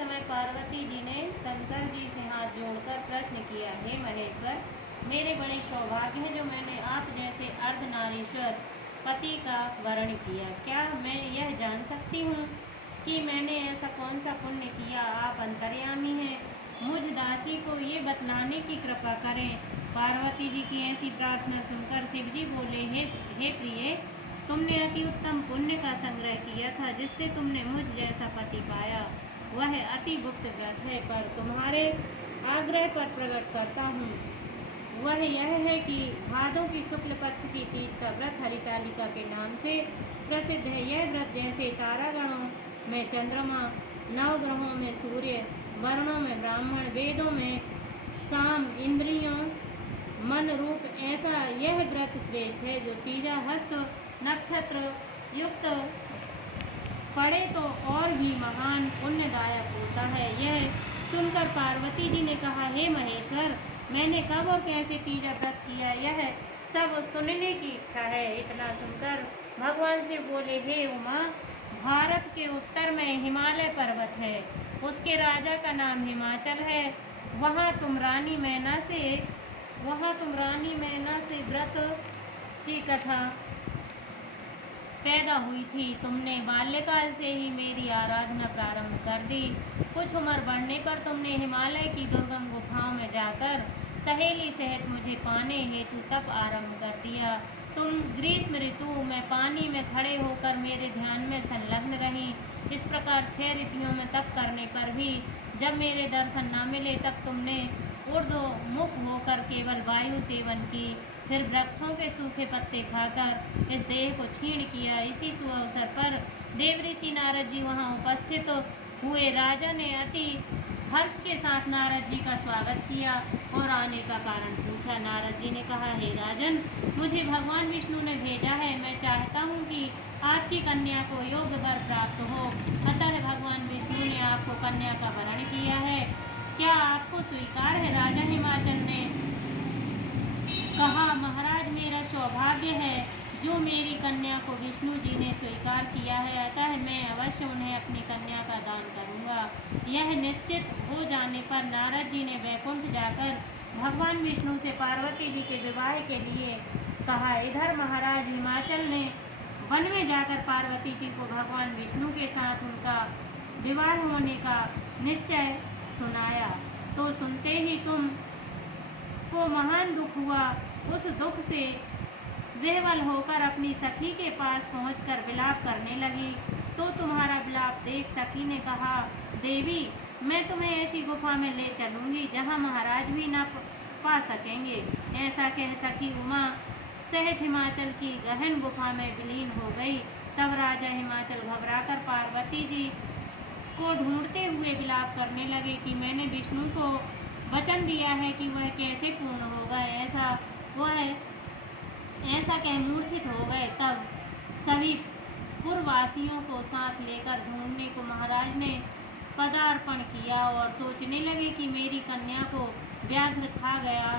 समय पार्वती जी ने शंकर जी से हाथ जोड़कर प्रश्न किया, हे महेश्वर, मेरे बड़े सौभाग्य है जो मैंने आप जैसे अर्धनारीश्वर पति का वरण किया। क्या मैं यह जान सकती हूँ कि मैंने ऐसा कौन सा पुण्य किया? आप अंतर्यामी हैं, मुझ दासी को ये बतलाने की कृपा करें। पार्वती जी की ऐसी प्रार्थना सुनकर शिव जी बोले, हे प्रिय, तुमने अति उत्तम पुण्य का संग्रह किया था, जिससे तुमने मुझ जैसा पति पाया। वह अति गुप्त व्रत है, पर तुम्हारे आग्रह पर प्रकट करता हूँ। वह यह है कि भादों की शुक्ल पक्ष की तीज का व्रत हरितालिका के नाम से प्रसिद्ध है। यह व्रत जैसे तारागणों में चंद्रमा, नवग्रहों में सूर्य, वर्णों में ब्राह्मण, वेदों में साम, इंद्रियों मन रूप, ऐसा यह व्रत श्रेष्ठ है। जो तीजा हस्त नक्षत्र युक्त पड़े तो और भी महान पुण्यदायक होता है। यह सुनकर पार्वती जी ने कहा, हे महेश्वर, मैंने कब और कैसे तीजा व्रत किया, यह सब सुनने की इच्छा है। इतना सुनकर भगवान से बोले, हे उमा, भारत के उत्तर में हिमालय पर्वत है, उसके राजा का नाम हिमाचल है। वहाँ तुम रानी मैना से व्रत की कथा पैदा हुई थी। तुमने बाल्यकाल से ही मेरी आराधना प्रारंभ कर दी। कुछ उम्र बढ़ने पर तुमने हिमालय की दुर्गम गुफाओं में जाकर सहेली सहित मुझे पाने हेतु तप आरंभ कर दिया। तुम ग्रीष्म ऋतु में पानी में खड़े होकर मेरे ध्यान में संलग्न रही। इस प्रकार 6 ऋतुओं में तप करने पर भी जब मेरे दर्शन न मिले, तब तुमने ऊर्ध्वमुख होकर केवल वायु सेवन की, फिर वृक्षों के सूखे पत्ते खाकर इस देह को क्षीण किया। इसी सुअवसर पर देवऋषि नारद जी वहाँ उपस्थित हुए। राजा ने अति हर्ष के साथ नारद जी का स्वागत किया और आने का कारण पूछा। नारद जी ने कहा, हे राजन, मुझे भगवान विष्णु ने भेजा है। मैं चाहता हूँ कि आपकी कन्या को योग्य वर प्राप्त हो, अतः भगवान विष्णु ने आपको कन्या का वरण किया है। क्या आपको स्वीकार है? राजा हिमाचल ने कहा, महाराज, मेरा सौभाग्य है जो मेरी कन्या को विष्णु जी ने स्वीकार किया है, अतः मैं अवश्य उन्हें अपनी कन्या का दान करूंगा। यह निश्चित हो जाने पर नारद जी ने वैकुंठ जाकर भगवान विष्णु से पार्वती जी के विवाह के लिए कहा। इधर महाराज हिमाचल ने वन में जाकर पार्वती जी को भगवान विष्णु के साथ उनका विवाह होने का निश्चय सुनाया। तो सुनते ही तुम को महान दुख हुआ। उस दुख से विह्वल होकर अपनी सखी के पास पहुंचकर विलाप करने लगी। तो तुम्हारा विलाप देख सखी ने कहा, देवी, मैं तुम्हें ऐसी गुफा में ले चलूंगी जहां महाराज भी न पा सकेंगे। ऐसा कह सखी उमा सहित हिमाचल की गहन गुफा में विलीन हो गई। तब राजा हिमाचल घबराकर पार्वती जी को ढूंढते हुए विलाप करने लगे कि मैंने विष्णु को वचन दिया है कि वह कैसे पूर्ण होगा। ऐसा कह मूर्छित हो गए। तब सभी पुरवासियों को साथ लेकर ढूंढने को महाराज ने पदार्पण किया और सोचने लगे कि मेरी कन्या को व्याघ्र खा गया,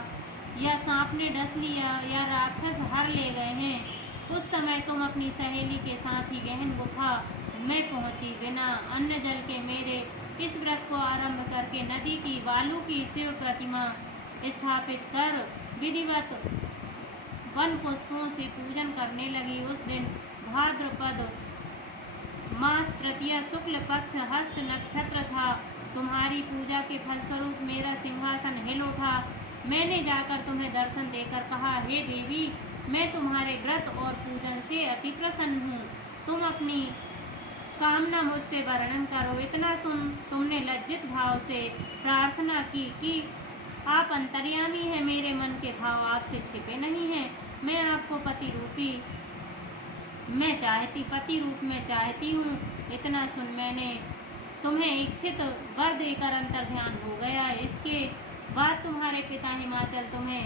या सांप ने डस लिया, या राक्षस हर ले गए हैं। उस समय तुम अपनी सहेली के साथ ही गहन गुफा में पहुंची। बिना अन्न जल के मेरे इस व्रत को आरंभ करके नदी की बालू की शिव प्रतिमा स्थापित कर विधिवत वन पुष्पों से पूजन करने लगी। उस दिन भाद्रपद मास तृतीया शुक्ल पक्ष हस्त नक्षत्र था। तुम्हारी पूजा के फलस्वरूप मेरा सिंहासन हिल उठा। मैंने जाकर तुम्हें दर्शन देकर कहा, हे देवी, मैं तुम्हारे व्रत और पूजन से अति प्रसन्न हूँ। तुम अपनी कामना मुझसे वर्णन करो। इतना सुन तुमने लज्जित भाव से प्रार्थना की कि आप अंतर्यामी हैं, मेरे मन के भाव आपसे छिपे नहीं हैं। मैं आपको पति रूप में चाहती हूँ। इतना सुन मैंने तुम्हें इच्छित वर देकर अंतर्ध्यान हो गया। इसके बाद तुम्हारे पिता हिमाचल तुम्हें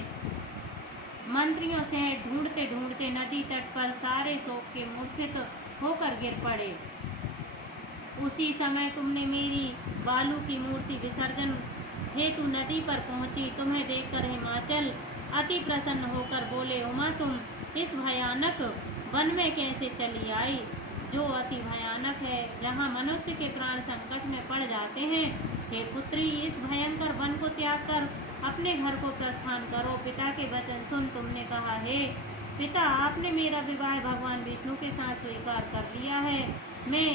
मंत्रियों से ढूंढते ढूंढते नदी तट पर सारे शोक के मूर्छित होकर गिर पड़े। उसी समय तुमने मेरी बालू की मूर्ति विसर्जन हेतु नदी पर पहुंची। तुम्हें देखकर हिमाचल अति प्रसन्न होकर बोले, उमा, तुम इस भयानक वन में कैसे चली आई? जो अति भयानक है, जहाँ मनुष्य के प्राण संकट में पड़ जाते हैं। हे पुत्री, इस भयंकर वन को त्याग कर अपने घर को प्रस्थान करो। पिता के वचन सुन। तुमने कहा, हे पिता, आपने मेरा विवाह भगवान विष्णु के साथ स्वीकार कर लिया है। मैं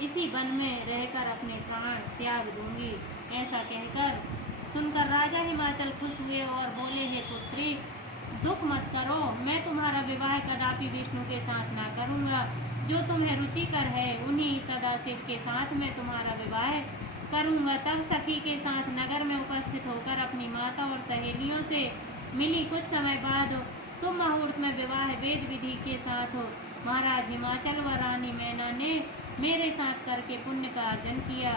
इसी वन में रहकर अपने प्राण त्याग दूंगी। ऐसा कहकर सुनकर राजा हिमाचल खुश हुए और बोले, हे पुत्री, दुख मत करो। मैं तुम्हारा विवाह कदापि विष्णु के साथ ना करूँगा। जो तुम्हें रुचिकर है उन्हीं सदाशिव के साथ मैं तुम्हारा विवाह करूँगा। तब सखी के साथ नगर में उपस्थित होकर अपनी माता और सहेलियों से मिली। कुछ समय बाद शुभ मुहूर्त में विवाह वेद विधि के साथ महाराज हिमाचल व रानी मैना ने मेरे साथ करके पुण्य का अर्जन किया।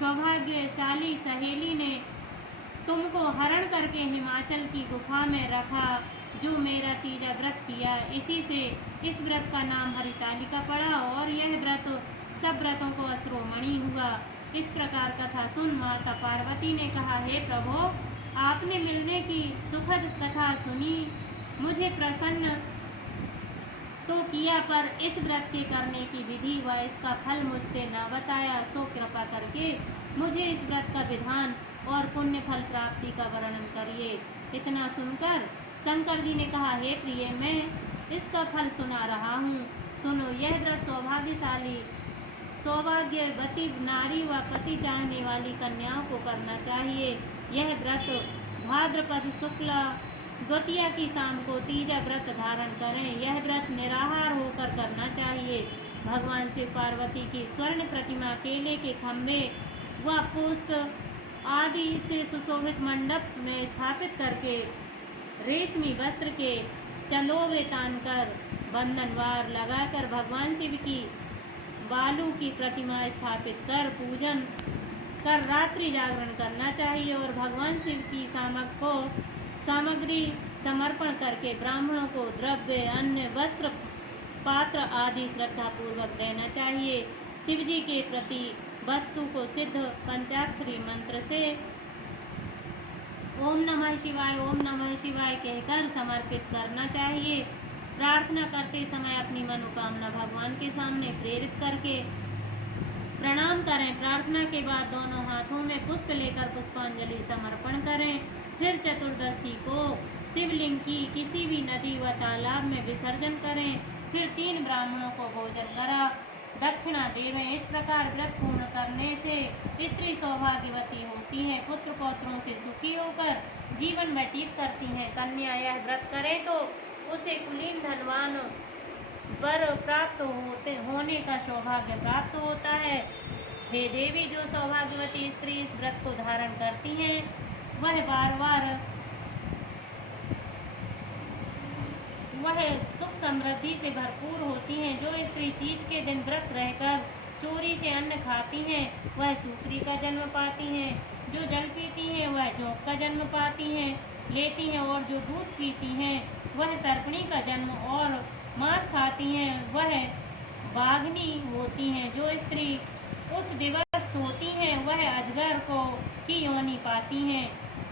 सौभाग्यशाली सहेली ने तुमको हरण करके हिमाचल की गुफा में रखा, जो मेरा तीजा व्रत किया। इसी से इस व्रत का नाम हरितालिका पड़ा और यह व्रत सब व्रतों को अश्रोमणि हुआ। इस प्रकार कथा सुन माता पार्वती ने कहा, हे प्रभु, आपने मिलने की सुखद कथा सुनी, मुझे प्रसन्न तो किया, पर इस व्रत के करने की विधि व इसका फल मुझसे न बताया। सो कृपा करके मुझे इस व्रत का विधान और पुण्य फल प्राप्ति का वर्णन करिए। इतना सुनकर शंकर जी ने कहा, हे प्रिय, मैं इसका फल सुना रहा हूँ, सुनो। यह व्रत सौभाग्यवती नारी व पति चाहने वाली कन्याओं को करना चाहिए। यह व्रत भाद्रपद शुक्ला द्वितीया की शाम को तीजा व्रत धारण करें। यह व्रत निराहार होकर करना चाहिए। भगवान शिव पार्वती की स्वर्ण प्रतिमा केले के खम्भे व पुष्प आदि से सुशोभित मंडप में स्थापित करके रेशमी वस्त्र के चलोगे तानकर बंधनवार लगाकर भगवान शिव की बालू की प्रतिमा स्थापित कर पूजन कर रात्रि जागरण करना चाहिए और भगवान शिव की सामग्री समर्पण करके ब्राह्मणों को द्रव्य, अन्न, वस्त्र, पात्र आदि श्रद्धा पूर्वक देना चाहिए। शिव जी के प्रति वस्तु को सिद्ध पंचाक्षरी मंत्र से ओम नमः शिवाय कहकर समर्पित करना चाहिए। प्रार्थना करते समय अपनी मनोकामना भगवान के सामने प्रेरित करके प्रणाम करें। प्रार्थना के बाद दोनों हाथों में पुष्प लेकर पुष्पांजलि समर्पण करें। फिर चतुर्दशी को शिवलिंग की किसी भी नदी व तालाब में विसर्जन करें। फिर 3 ब्राह्मणों को भोजन करा दक्षिणा देवें। इस प्रकार व्रत पूर्ण करने से स्त्री सौभाग्यवती होती हैं, पुत्र पौत्रों से सुखी होकर जीवन व्यतीत करती हैं। कन्या यह व्रत करे तो उसे कुलीन धनवान वर प्राप्त होने का सौभाग्य प्राप्त होता है। हे देवी, जो सौभाग्यवती स्त्री इस व्रत को धारण करती हैं वह सुख समृद्धि से भरपूर होती हैं। जो स्त्री तीज के दिन व्रत रहकर चोरी से अन्न खाती हैं वह सूकरी का जन्म पाती हैं। जो जल पीती हैं वह जोंक का जन्म लेती हैं और जो दूध पीती हैं वह सर्पणी का जन्म और मांस खाती हैं वह बाघनी होती हैं। जो स्त्री उस दिवस होती हैं वह अजगर की योनि पाती हैं।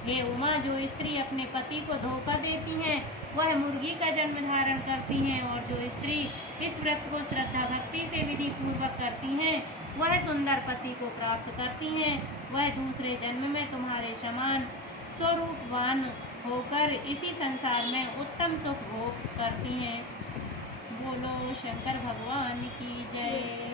हे उमा, जो स्त्री अपने पति को धोखा देती हैं वह मुर्गी का जन्म धारण करती हैं और जो स्त्री इस व्रत को श्रद्धा भक्ति से विधि पूर्वक करती हैं वह सुंदर पति को प्राप्त करती हैं। वह दूसरे जन्म में तुम्हारे समान स्वरूपवान होकर इसी संसार में उत्तम सुख भोग करती हैं। बोलो शंकर भगवान की जय।